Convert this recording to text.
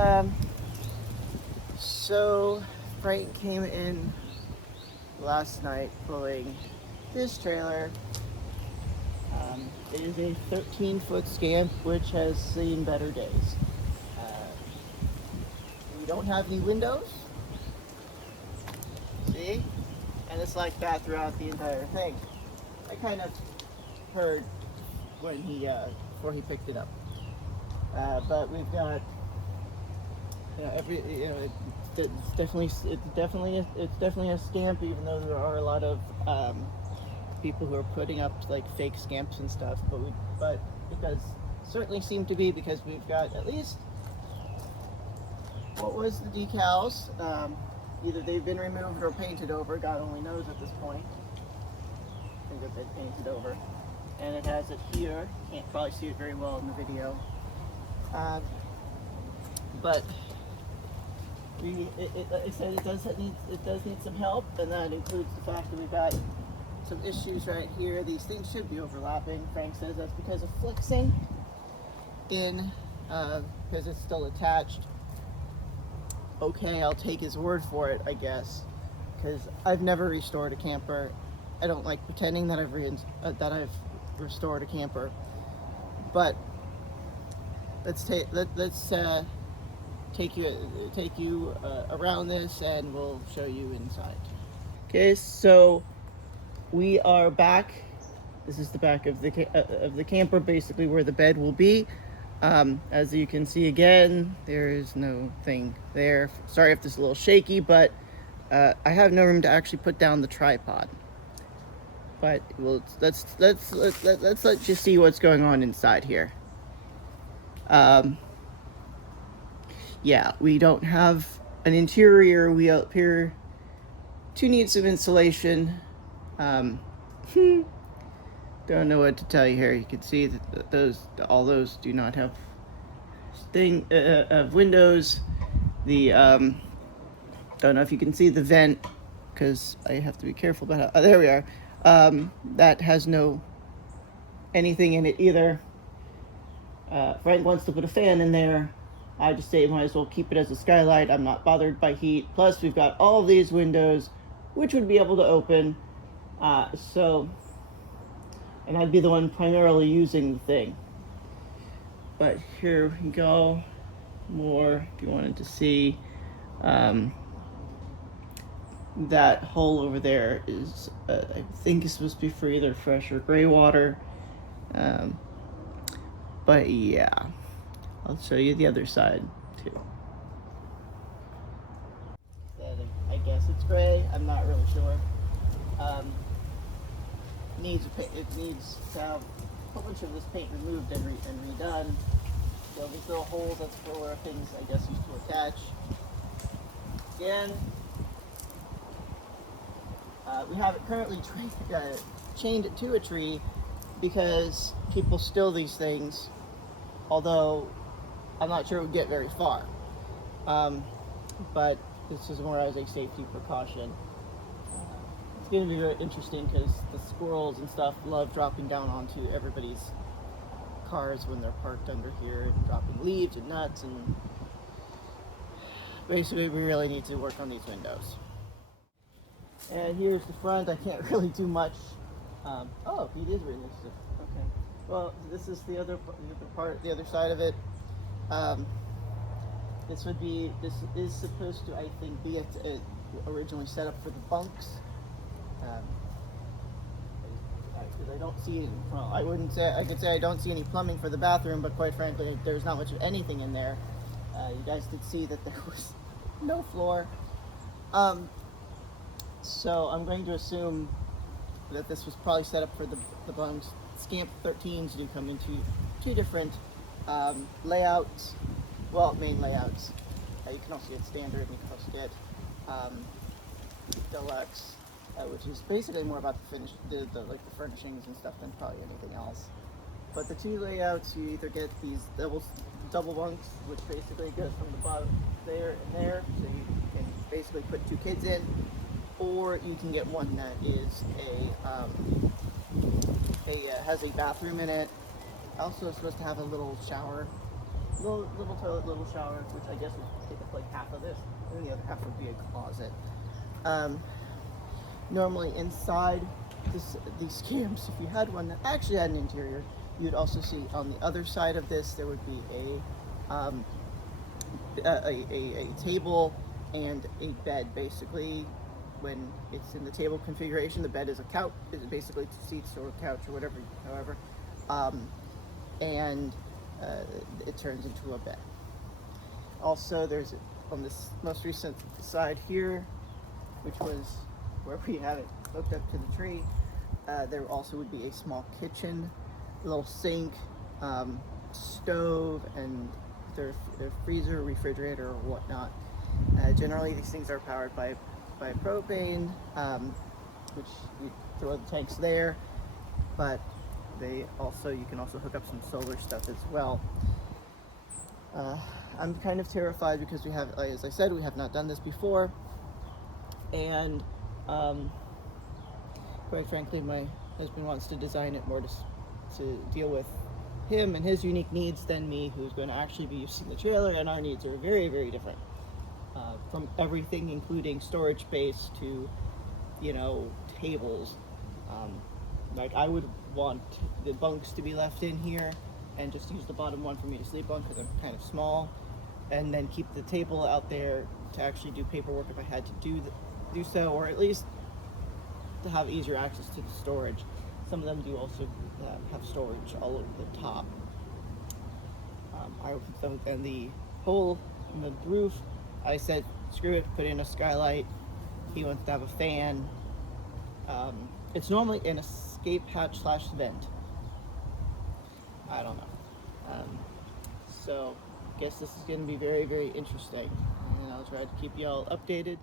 Um, so Frank came in last night pulling this trailer. It is a 13-foot Scamp, which has seen better days. We don't have any windows, see? And it's like that throughout the entire thing. I kind of heard when before he picked it up. But we've got, it's definitely a Scamp, even though there are a lot of people who are putting up like fake Scamps and stuff. But it does certainly seem to be, because we've got at least what was the decals. Either they've been removed or painted over. God only knows at this point. I think they've been painted over, and it has it here. Can't probably see it very well in the video. But like I said, it does need some help, and that includes the fact that we've got some issues right here. These things should be overlapping. Frank says that's because of flexing in, because it's still attached. Okay, I'll take his word for it, I guess, because I've never restored a camper. I don't like pretending that I've restored a camper, but let's take you around this, and we'll show you inside. Okay, so we are back. This is the back of the camper, basically where the bed will be. As you can see again, there is no thing there. Sorry if this is a little shaky, but I have no room to actually put down the tripod. But let's let you see what's going on inside here. Yeah, we don't have an interior. We appear to need some insulation. Don't know what to tell you here. You can see that all those do not have windows. The don't know if you can see the vent, because I have to be careful about how. There we are. That has no anything in it either. Frank wants to put a fan in there. I just say might as well keep it as a skylight. I'm not bothered by heat. Plus, we've got all of these windows, which would be able to open. And I'd be the one primarily using the thing. But here we go. More, if you wanted to see. That hole over there is, I think it's supposed to be for either fresh or gray water. But yeah, I'll show you the other side too. I guess it's gray. I'm not really sure. It needs to have a whole bunch of this paint removed and redone. So these little holes, that's for where things, I guess, used to attach. Again, we have it currently chained to a tree because people steal these things, although I'm not sure it would get very far. But this is more as a safety precaution. It's going to be very interesting because the squirrels and stuff love dropping down onto everybody's cars when they're parked under here, and dropping leaves and nuts, and basically we really need to work on these windows. And here's the front. I can't really do much. Oh, he did release it. Okay. Well, this is the other part, the other side of it. This is supposed to, I think, be originally set up for the bunks. Because I don't see, well, I could say I don't see any plumbing for the bathroom, but quite frankly, there's not much of anything in there. You guys did see that there was no floor. So I'm going to assume that this was probably set up for the bunks. Scamp 13s do come into two different layouts, well, main layouts. You can also get standard, and you can also get deluxe, which is basically more about the finish, the furnishings and stuff than probably anything else. But the two layouts, you either get these double bunks, which basically goes from the bottom there and there, so you can basically put two kids in, or you can get one that is has a bathroom in it. Also, it's supposed to have a little shower little toilet, little shower, which I guess would take up like half of this, and then the other half would be a closet. Um, Normally inside these camps, if you had one that actually had an interior, you'd also see on the other side of this there would be a table and a bed. Basically, when it's in the table configuration, the bed is a couch, is basically 2 seats or a couch or whatever, however, um, and it turns into a bed. Also, there's on this most recent side here, which was where we have it hooked up to the tree. There also would be a small kitchen, a little sink, stove, and their freezer, refrigerator, or whatnot. Generally, these things are powered by propane, which you throw the tanks there, but you can also hook up some solar stuff as well. I'm kind of terrified because we have, as I said, we have not done this before, and quite frankly, my husband wants to design it more to deal with him and his unique needs than me, who's going to actually be using the trailer, and our needs are very, very different. From everything, including storage space to, tables. Like, I would want the bunks to be left in here and just use the bottom one for me to sleep on because I'm kind of small, and then keep the table out there to actually do paperwork if I had to do so, or at least to have easier access to the storage. Some of them do also have storage all over the top. And the hole in the roof, I said, screw it, put in a skylight. He wants to have a fan. It's normally an escape hatch / vent. I don't know. So, I guess this is going to be very, very interesting. And I'll try to keep you all updated.